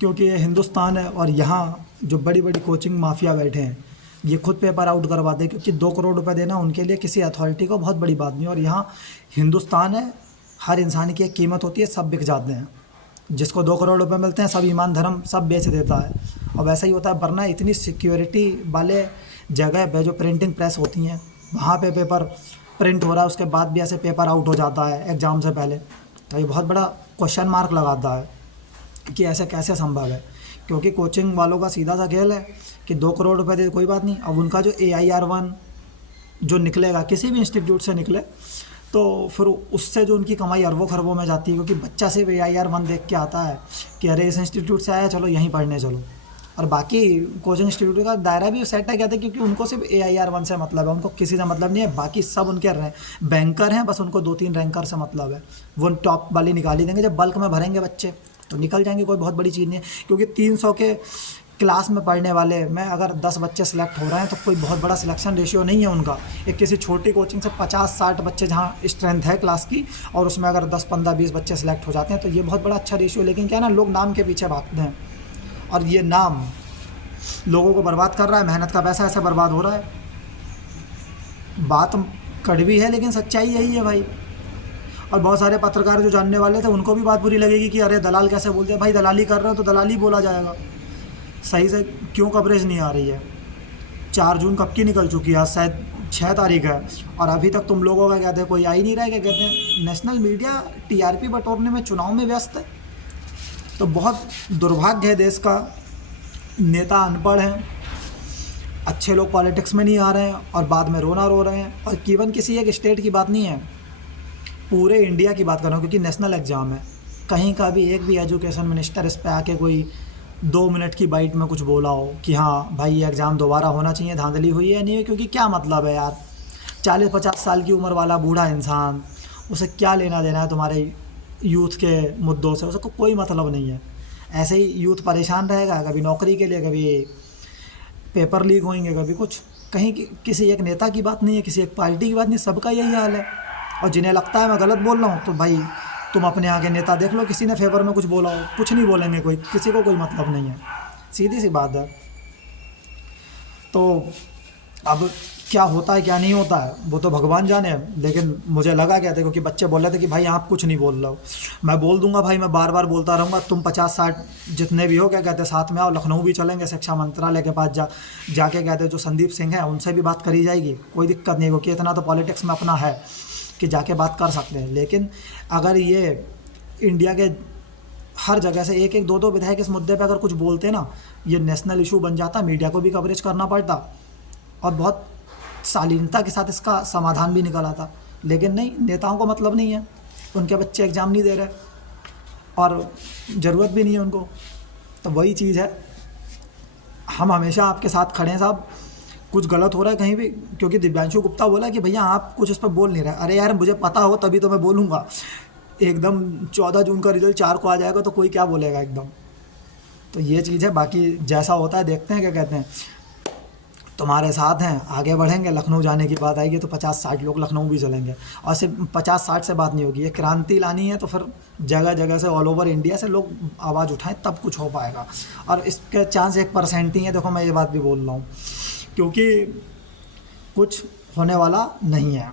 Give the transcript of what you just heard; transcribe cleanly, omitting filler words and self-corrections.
क्योंकि ये हिंदुस्तान है और यहाँ जो बड़ी बड़ी कोचिंग माफिया बैठे हैं ये खुद पेपर आउट करवाते हैं, क्योंकि 2 करोड़ रुपए देना उनके लिए किसी अथॉरिटी को बहुत बड़ी बात नहीं है। और यहाँ हिंदुस्तान है, हर इंसान की एक कीमत होती है, सब बिक जाते हैं। जिसको 2 करोड़ रुपए मिलते हैं सब ईमान धर्म सब बेच देता है। और वैसा ही होता है, वरना इतनी सिक्योरिटी वाले जगह पे जो प्रिंटिंग प्रेस होती हैं वहाँ पे पेपर प्रिंट हो रहा है, उसके बाद भी ऐसे पेपर आउट हो जाता है एग्ज़ाम से पहले। तो ये बहुत बड़ा क्वेश्चन मार्क लगाता है कि ऐसे कैसे संभव है। क्योंकि कोचिंग वालों का सीधा सा खेल है कि 2 करोड़ रुपए दे कोई बात नहीं, अब उनका जो AIR1 जो निकलेगा किसी भी इंस्टीट्यूट से निकले तो फिर उससे जो उनकी कमाई अरबों खरबों में जाती है। क्योंकि बच्चा सिर्फ AIR1 देख के आता है कि अरे इस इंस्टीट्यूट से आया, चलो यहीं पढ़ने चलो। और बाकी कोचिंग इंस्टीट्यूट का दायरा भी सेट है कहते हैं, क्योंकि उनको सिर्फ AIR1 से मतलब है, उनको किसी से मतलब नहीं है। बाकी सब उनके बैंकर हैं, बस उनको 2-3 रैंकर से मतलब है। वो टॉप वाली निकाल ही देंगे, जब बल्क में भरेंगे बच्चे तो निकल जाएंगे, कोई बहुत बड़ी चीज़ नहीं है। क्योंकि 300 के क्लास में पढ़ने वाले में अगर 10 बच्चे सिलेक्ट हो रहे हैं तो कोई बहुत बड़ा सिलेक्शन रेशियो नहीं है उनका। एक किसी छोटी कोचिंग से 50-60 बच्चे जहाँ स्ट्रेंथ है क्लास की, और उसमें अगर 10-15-20 बच्चे सिलेक्ट हो जाते हैं तो ये बहुत बड़ा अच्छा रेशियो है। लेकिन क्या है ना, लोग नाम के पीछे भागते हैं और ये नाम लोगों को बर्बाद कर रहा है, मेहनत का पैसा ऐसे बर्बाद हो रहा है। बात कड़वी है लेकिन सच्चाई यही है भाई। और बहुत सारे पत्रकार जो जानने वाले थे उनको भी बात बुरी लगेगी कि अरे दलाल कैसे बोलते हैं। भाई दलाली कर रहे हो तो दलाली बोला जाएगा, सही से क्यों कवरेज नहीं आ रही है। 4 जून कब की निकल चुकी है, आज शायद 6 तारीख है और अभी तक तुम लोगों का कहते हैं कोई आ ही नहीं रहा है। क्या कहते हैं, नेशनल मीडिया TRP बटोरने में, चुनाव में व्यस्त है। तो बहुत दुर्भाग्य है देश का, नेता अनपढ़ हैं, अच्छे लोग पॉलिटिक्स में नहीं आ रहे हैं और बाद में रोना रो रहे हैं। और केवल किसी एक स्टेट की बात नहीं है, पूरे इंडिया की बात कर रहा हूँ। क्योंकि नेशनल एग्ज़ाम है, कहीं का भी एक भी एजुकेशन मिनिस्टर इस पे आके कोई 2 मिनट की बाइट में कुछ बोला हो कि हाँ भाई ये एग्ज़ाम दोबारा होना चाहिए, धांधली हुई है नहीं है। क्योंकि क्या मतलब है यार, 40-50 साल की उम्र वाला बूढ़ा इंसान, उसे क्या लेना देना है तुम्हारे यूथ के मुद्दों से, उसको कोई मतलब नहीं है। ऐसे ही यूथ परेशान रहेगा, कभी नौकरी के लिए, कभी पेपर लीक होंगे, कभी कुछ। कहीं किसी एक नेता की बात नहीं है, किसी एक पार्टी की बात नहीं, सबका यही हाल है। और जिन्हें लगता है मैं गलत बोल रहा हूँ तो भाई तुम अपने आगे नेता देख लो, किसी ने फेवर में कुछ बोला हो, कुछ नहीं बोलेंगे, कोई किसी को कोई मतलब नहीं है, सीधी सी बात है। तो अब क्या होता है क्या नहीं होता है वो तो भगवान जाने। लेकिन मुझे लगा क्या था, क्योंकि बच्चे बोल रहे थे कि भाई आप कुछ नहीं बोल रहे हो। मैं बोल दूंगा भाई, मैं बार बार बोलता रहूँगा। तुम 50-60 जितने भी हो, क्या कहते हैं, साथ में आओ, लखनऊ भी चलेंगे, शिक्षा मंत्रालय के पास जाके कहते हैं जो संदीप सिंह है उनसे भी बात करी जाएगी, कोई दिक्कत नहीं। क्योंकि इतना तो पॉलिटिक्स में अपना है कि जाके बात कर सकते हैं। लेकिन अगर ये इंडिया के हर जगह से एक एक दो दो विधायक इस मुद्दे पे अगर कुछ बोलते ना, ये नेशनल इशू बन जाता, मीडिया को भी कवरेज करना पड़ता और बहुत शालीनता के साथ इसका समाधान भी निकल आता। लेकिन नहीं, नेताओं को मतलब नहीं है, उनके बच्चे एग्ज़ाम नहीं दे रहे और ज़रूरत भी नहीं है उनको। तो वही चीज़ है, हम हमेशा आपके साथ खड़े हैं साहब। कुछ गलत हो रहा है कहीं भी, क्योंकि दिव्यांशु गुप्ता बोला कि भैया आप कुछ इस पर बोल नहीं रहे। अरे यार मुझे पता हो तभी तो मैं बोलूँगा। एकदम 14 जून का रिजल्ट 4 को आ जाएगा तो कोई क्या बोलेगा एकदम। तो ये चीज़ है, बाकी जैसा होता है देखते हैं। क्या कहते हैं, तुम्हारे साथ हैं, आगे बढ़ेंगे। लखनऊ जाने की बात आएगी तो 50-60 लोग लखनऊ भी चलेंगे। और सिर्फ 50-60 से बात नहीं होगी, ये क्रांति लानी है तो फिर जगह जगह से, ऑल ओवर इंडिया से लोग आवाज़ उठाएं तब कुछ हो पाएगा। और इसके चांस 1% ही है। देखो मैं ये बात भी बोल रहा हूँ, क्योंकि कुछ होने वाला नहीं है।